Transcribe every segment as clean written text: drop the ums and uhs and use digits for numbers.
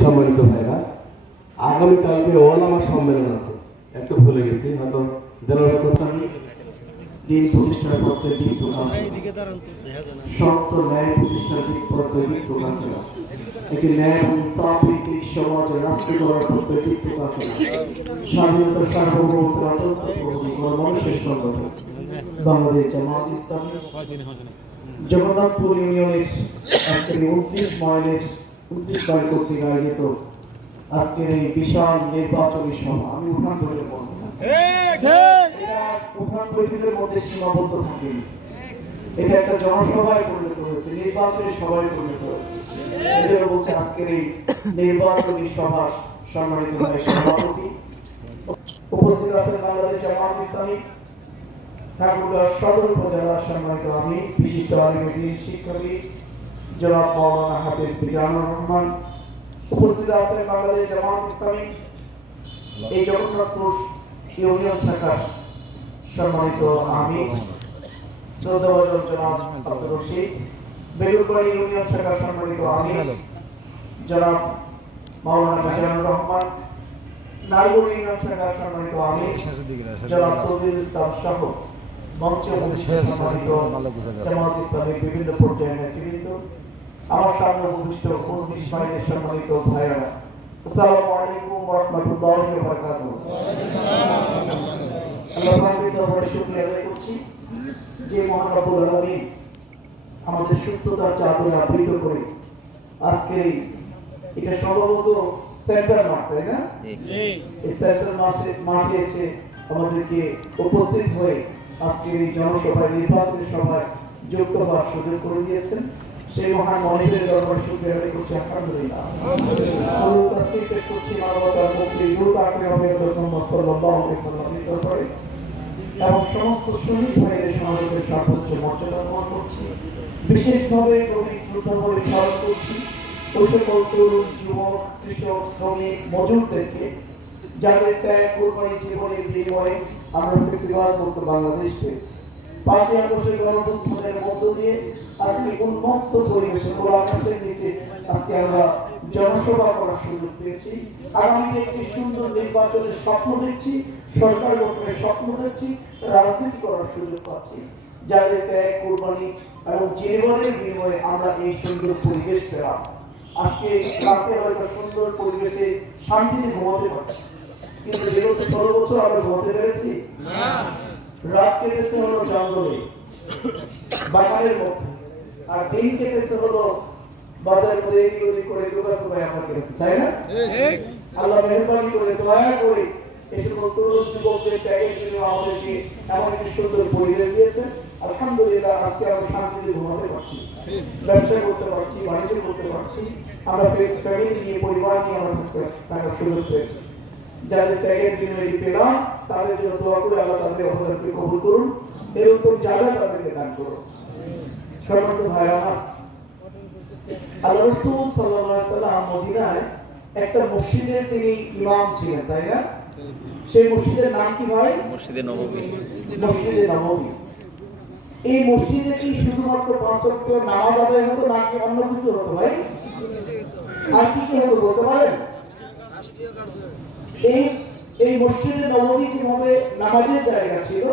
সম্মানিত ভাইরা, আগামীকালকে ওলামা সম্মেলন আছে, একটু ভুলে গেছি হয়তো। দিন প্রতিষ্ঠানের পক্ষে দিক প্রকাশ, সত্য ন্যায় প্রতিষ্ঠার দিক পক্ষে দিক প্রকাশ, একটি ন্যায় ইনসাফ ভিত্তিক সমাজ রাষ্ট্র গড়ার পক্ষে দিক প্রকাশ, স্বাধীনতা সার্বভৌমত্ব মানুষের সংগঠন বাংলাদেশ জামাত ইসলামী জগন্নাথপুর ইউনিয়নের 29 মাইলের 29 মাইল কর্তৃক আয়োজিত আজকের এই বিশাল নির্বাচনী সভা, আমি উঠান বৈঠক বলবো না, উঠান বৈঠকের মধ্যে সীমাবদ্ধ থাকেনি, এটা একটা জনসভায় পরিণত হয়েছে, নির্বাচনী সভায় পরিণত হয়েছে। এটা বলছে আজকের এই নির্বাচনী সভার সম্মানিত সভাপতি উপস্থিত আছেন বাংলাদেশ জামাত ইসলামী ঠাকুরগাঁও সদর উপজেলার সম্মানিত আমি বিশিষ্ট আলিমের শিক্ষাবিদ জনাব মাওলানা হাফেজ মিজানুর রহমান, উপস্থিত আছেন বাংলাদেশ জামাত ইসলামী এই জগন্নাথপুর ইউনিয়ন শাখার সম্মানিত আমির শ্রদ্ধাভাজন জনাব আব্দুর রশিদ, বেলুরবাড়ি ইউনিয়ন শাখার সম্মানিত আমির জনাব মাওলানা মিজানুর রহমান, নারগুল ইউনিয়ন শাখার সম্মানিত আমির জনাব তৌহিদুল ইসলাম সহ মঞ্চে সম্মানিত জামাত ইসলামের বিভিন্ন পর্যায়ের নেতৃবৃন্দ, আমার সামনে উপবিষ্ট 19 মাইলের সম্মানিত ভাইয়েরা, আসসালামু আলাইকুম ওয়া রাহমাতুল্লাহি ওয়া বারাকাতুহু। আল্লাহ পাকের দরবারে শুকরিয়া আদায় করছি যে মহান রব্বুল আলামিন আমাদের সুস্থতার চাদরে আবৃত করে আজকে এটা সম্ভবত সেন্টার মাঠ, তাই না? এই সেন্টার মাঠে এসে আমাদেরকে উপস্থিত হয়ে আজকের এই জনসভায় নির্বাচনী সভায় যুক্ত হওয়ার সুযোগ করে দিয়েছেন, সেই মহান মনিবের দরবারে শুকরিয়া আদায় করছি। আলহামদুলিল্লাহ। পেশ করছি মানবতার মুক্তি দূর আকরাম মুহাম্মদ সাল্লাল্লাহু আলাইহি ওয়াসাল্লামের দরবারে এবং সমস্ত শহীদ ভাইদের সমাজের সর্বোচ্চ মর্যাদা প্রদান করছি। বিশেষভাবে গভীর শ্রদ্ধা করে স্মরণ করছি ওই সকল তরুণ যুবক, কৃষক, শ্রমিক, মজুরদেরকে যাদের ত্যাগ কোরবানি জীবনের বিনিময়ে আমরা ফেস্টিভাল মুক্ত বাংলাদেশ পেয়েছি। 5ই আগস্টের গণঅভ্যুত্থানের মধ্য দিয়ে আজকে উন্মুক্ত পরিবেশে খোলা আকাশের নিচে আজকে আমরা জনসভা করার সুযোগ পেয়েছি। আগামীতে একটি সুন্দর নির্বাচনের স্বপ্ন দেখছি, সরকার গঠনের স্বপ্ন দেখছি, রাজনীতি করার সুযোগ পাচ্ছি। যাদের ত্যাগ কোরবানি এবং জীবনের বিনিময়ে আমরা এই সুন্দর পরিবেশ পেলাম। আজকে রাতে হয়তো সুন্দর পরিবেশে শান্তিতে ঘুমাতে পারছি, কিন্তু বিগত 16 বছর আমরা ঘুমাতে পেরেছি না। রাত কেটেছে হলো জঙ্গলে, বাগানের মধ্যে, আর দিন কেটেছে হলো বাজারে করে এদিক করে দোকানে আমরা কেটেছি, তাই না? আল্লাহ মেহরবানি করে দয়া করে এই সকল তরুণ যুবকদের ত্যাগের জন্য আমাদেরকে এমন একটি সুন্দর পরিবেশ দিয়েছেন। আলহামদুলিল্লাহ, আজকে আমরা শান্তিতে ঘুমাতে পারছি, ব্যবসা করতে পারছি, বাণিজ্য করতে পারছি, আমরা ফ্যামিলি নিয়ে পরিবার নিয়ে আমরা থাকার সুযোগ পেয়েছি। যাদের ত্যাগের বিনিময়ে পেলাম তাদের জন্য দোয়া করে আল্লাহ তাদের অবদানকে কবুল করুন, এরকম জায়গা তাদেরকে দান করুন। সম্মানিত ভাইরা, আল্লাহ রাসূল সাল্লাল্লাহু আলাইহি ওয়াসাল্লাম মদিনায় একটা মসজিদের তিনি ইমাম ছিলেন, তাই না? সেই মসজিদের নাম কি ভাই? মসজিদে নববী। মসজিদে নববী। এই মসজিদে কি শুধুমাত্র 5 ওয়াক্ত নামাজ আদায় হতো নাকি অন্য কিছু হতো ভাই? আর কি কি হতো বলতে পারেন? এই মসজিদে নববী যেভাবে নামাজের জায়গা ছিল,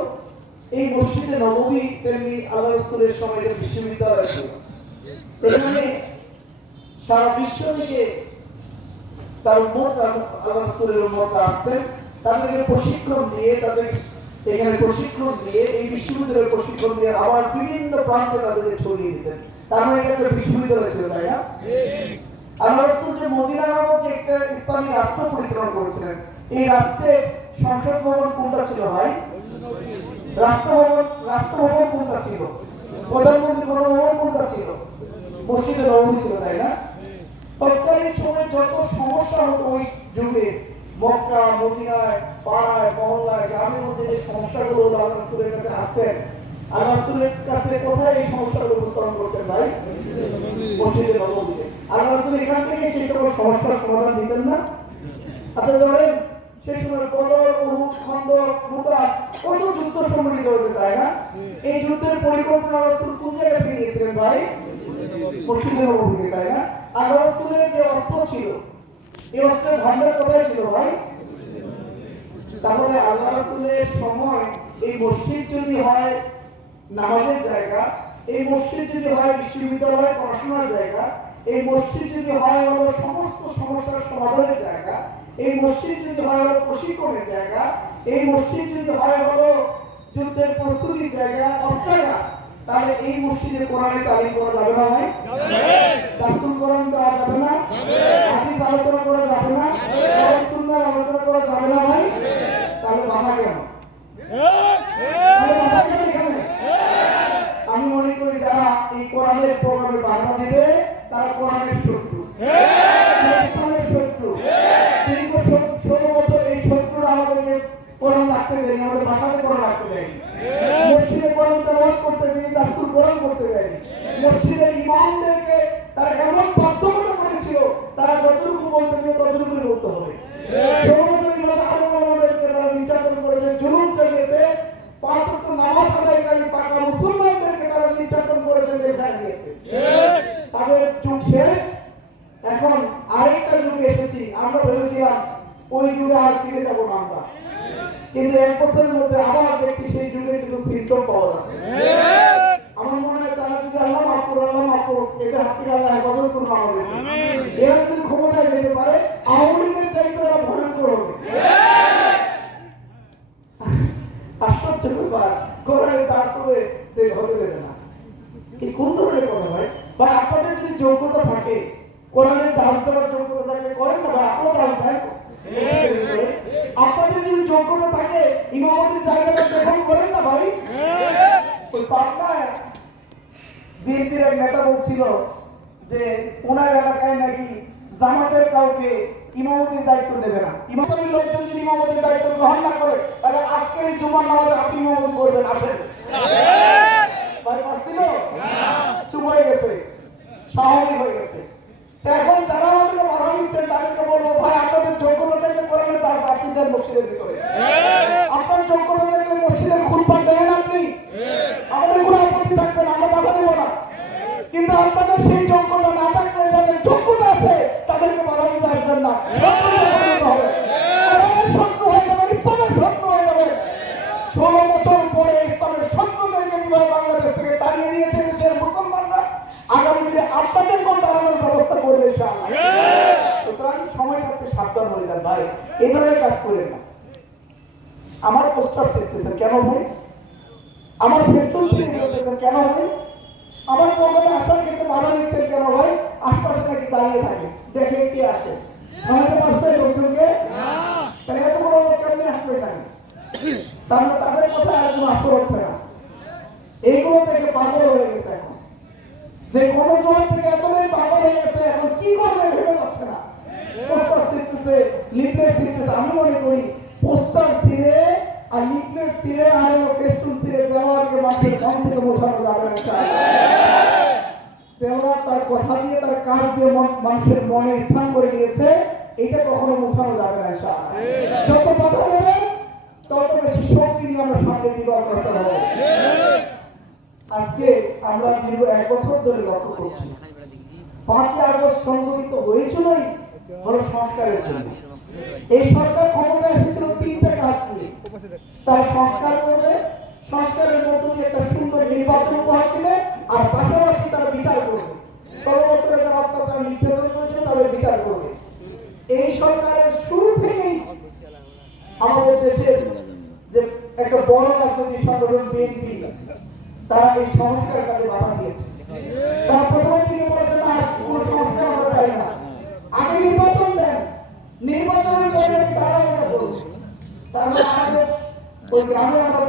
এই মসজিদে নববী তেমনি আল্লাহ রাসূলের সময় বিশ্ববিদ্যালয় ছিল। এখানে সারা বিশ্ব থেকে তার উম্মত আল্লাহ রাসূলের উম্মত আসতেন, তাদেরকে প্রশিক্ষণ দিয়ে এখানে প্রশিক্ষণ দিয়ে এই বিশ্ববিদ্যালয়ের প্রশিক্ষণ দিয়ে আবার বিভিন্ন প্রান্তে তাদেরকে ছড়িয়ে দিতেন। তার মানে একটা বিশ্ববিদ্যালয় ছিল, তাই না? আল্লাহ রাসূল যে মদিনা নামক যে একটা ইসলামী রাষ্ট্র পরিচালনা করেছিলেন, এই রাষ্ট্রের সংসদ ভবন কোনটা ছিল ভাই? রাষ্ট্রভবন কোনটা ছিল? প্রধানমন্ত্রী ভবন কোনটা ছিল? মসজিদে নববী ছিল, তাই না? তৎকালীন সময়ে যত সমস্যা হতো ওই যুগে মক্কা, মদিনায়, পাড়ায়, মহল্লায়, গ্রামের মধ্যে যে সমস্যাগুলো আল্লাহ রাসূলের কাছে আসতেন, আল্লাহ রাসূলের কাছে কোথায় এই সমস্যাগুলো উপস্থাপন করতেন ভাই? মসজিদে নববীতে। আল্লাহ রাসূল এখান থেকে সেই সকল সমস্যার সমাধান দিতেন না? আপনারা জানেন সেই সময় মুতা কত যুদ্ধ সংঘটিত হয়েছে, তাই না? এই যুদ্ধের পরিকল্পনা রাসূল কোন জায়গা থেকে নিয়েছিলেন ভাই? মসজিদে নববীতে, তাই না? আর রাসূলের যে অস্ত্র ছিল, এই অস্ত্রের ভান্ডার কোথায় ছিল ভাই? তাহলে আল্লাহ রাসূলের সময় এই মসজিদ যদি হয় নামাজের জায়গা, এই মসজিদ যদি হয় বিশ্ববিদ্যালয়ে পড়াশোনার জায়গা, এই মসজিদ যদি হয় হলো সমস্ত সমস্যার সমাধানের জায়গা, এই মসজিদ যদি হয় হলো প্রশিক্ষণের জায়গা, এই মসজিদ যদি হয় হলো যুদ্ধের প্রস্তুতির জায়গা, অস্ত্রাগার, তাহলে এই মসজিদে কোরআনে তালিম করা যাবে না ভাই? দার্সুল কোরআন দেওয়া যাবে না? হাদিস আলোচনা করা যাবে না? কোরআন সুন্নাহ আলোচনা করা যাবে না ভাই? তাহলে বাধা কেন? আমি মনে করি যারা এই কোরআনের প্রোগ্রামে বাধা দিবে তারা কোরআনের শত্রু, ইসলামের শত্রু। দীর্ঘ 16 বছর এই শত্রুরা আমাদেরকে কোরআন রাখতে দেয়নি, আমাদের ভাষাতে কোরআন রাখতে দেয়নি, মসজিদে কোরআন তেলাওয়াত করতে দেয়নি, দারসুল কোরআন করতে দেয়নি। মসজিদের ইমামদেরকে তারা এমন বাধ্যকতা করেছিল, তারা যতটুকু বলতে দিল ততটুকুই বলতে হবে। 16 বছর ইমাম আমাদেরকে তারা নির্যাতন করেছে, জুলুম চালিয়েছে, 5 ওয়াক্ত নামাজ আদায়কারী পাকা মুসলমানদেরকে তারা নির্যাতন করেছে, জেলখানা দিয়েছে। তাদের যুগ শেষ, এখন আরেকটা যুগে এসেছি। আমরা ভেবেছিলাম ওই যুগে আর ফিরে যাব না আমরা, কিন্তু 1 বছরের মধ্যে আবার দেখছি সেই যুগে কিছু সিম্পটম পাওয়া যাচ্ছে। আমার মনে হয় তারা যদি আল্লাহ মাফ করুক, এটা হাতে আল্লাহ হেফাজত করুন আমাদের। এরা যদি ক্ষমতায় যেতে পারে, আওয়ামী লীগের চাইতে ওরা ভয়ঙ্কর হবে। আশ্চর্য ব্যাপার, কোরআনের দার্সুলে হতে দেবে না। এই কোন ধরনের কথা ভাই? বা আপনাদের যদি যোগ্যতা থাকে, কোরআনের দাস দেওয়ার যোগ্যতা থাকে, করেন না ভাই? আপনারা দাস দেন। আপনাদের যদি যোগ্যতা থাকে, ইমামতির জায়গাটা গ্রহণ করেন না ভাই? ওই পাবনায় বিএনপির এক নেতা বলছিল যে ওনার এলাকায় নাকি জামাতের কাউকে ইমামতির দায়িত্ব দেবে না। ইমামের লোকজন যদি ইমামতির দায়িত্ব গ্রহণ না করে, তাহলে আজকের এই জুমার নামাজে আপনি ইমামতি করবেন। আসেন ভাই, পারছিল? চুপ হয়ে গেছে, স্বাভাবিক হয়ে গেছে। এখন যারা আমাদেরকে বাধা দিচ্ছেন তাদেরকে বলবো, ভাই আপনাদের যোগ্যতা থেকে কোরআনের দাস আপনি দেন মসজিদের ভিতরে। আপনার যোগ্যতা থেকে মসজিদের খুতবা দেন আপনি, আমাদের কোনো আপত্তি থাকবে না, আমরা বাধা দেব না। কিন্তু আপনাদের সেই যোগ্যতা না থাকলে, যাদের যোগ্যতা আছে তাদেরকে বাধা দিতে আসবেন না। শত্রু হয়ে যাবে, ইসলামের শত্রু হয়ে যাবে। 16 বছর পরে ইসলামের শত্রুদেরকে কিভাবে বাংলাদেশ থেকে তাড়িয়ে দিয়েছে দেশের মুসলমানরা, আগামী দিনে আপনাদেরকেও তাড়ানোর ব্যবস্থা করবে ইনশাআল্লাহ। সুতরাং সময়টা একটু সাবধান হয়ে যান ভাই, এই ধরনের কাজ করেন না। আমার পোস্টার শিখতেছেন কেন ভাই? আমার ফেস্টুন শিখতেছেন কেন ভাই? আমার প্রোগ্রামে আসার ক্ষেত্রে বাধা দিচ্ছেন কেন ভাই? আশপাশে নাকি দাঁড়িয়ে থাকে, দেখে কে আসে, আমাদের আসছে লোকজনকে, তাহলে এত বড় লোক কেমনি আসবে না? তাহলে তাদের কথা আর কোনো আসর হচ্ছে না। এইগুলো থেকে পাগল হয়ে গেছে এখন, যে কোনো জোয়ার থেকে এতটাই পাগল হয়ে গেছে, এখন কি করবে ভেবে পাচ্ছে না। পোস্টার শিখতেছে, লিফলেট শিখতেছে। আমি মনে করি পোস্টার ছিঁড়ে আর লিফলেট ছিঁড়ে আর ফেস্টুন ছিঁড়ে দেওয়ারকে মানুষের মন থেকে বোঝানো যাবে না। দেওয়ার তার কথা দিয়ে, তার কাজ দিয়ে মানুষের মনে স্থান করে নিয়েছে, এটা কখনো মোছানো যাবে না। যত কথা দেবেন তত বেশি শক্তি নিয়ে আমরা সামনের দিকে অগ্রসর হব। আজকে আমরা দীর্ঘ 1 বছর ধরে লক্ষ্য করছি, 5ই আগস্ট সংগঠিত হয়েছিলই হলো সংস্কারের জন্য। এই সরকার ক্ষমতায় এসেছিল 3টা কাজ নিয়ে। তার সংস্কার করবে, সংস্কারের মধ্য দিয়ে একটা সুন্দর নির্বাচন উপহার দিবে, আর পাশাপাশি তারা বিচার করবে। 16 বছরের যারা অত্যাচার নির্যাতন করেছে তাদের বিচার করবে। এই সরকারের শুরু থেকেই আমাদের দেশের যে একটা বড় রাজনৈতিক সংগঠন বিএনপি, তারা এই সংস্কার কাজে বাধা দিয়েছে। তারা প্রথমে থেকে বলেছে না, কোনো সংস্কার আমরা চাই না, আগে নির্বাচন দেন, নির্বাচনের পরে তারা মনে করবে। তারা আমাদের ওই গ্রামে আমরা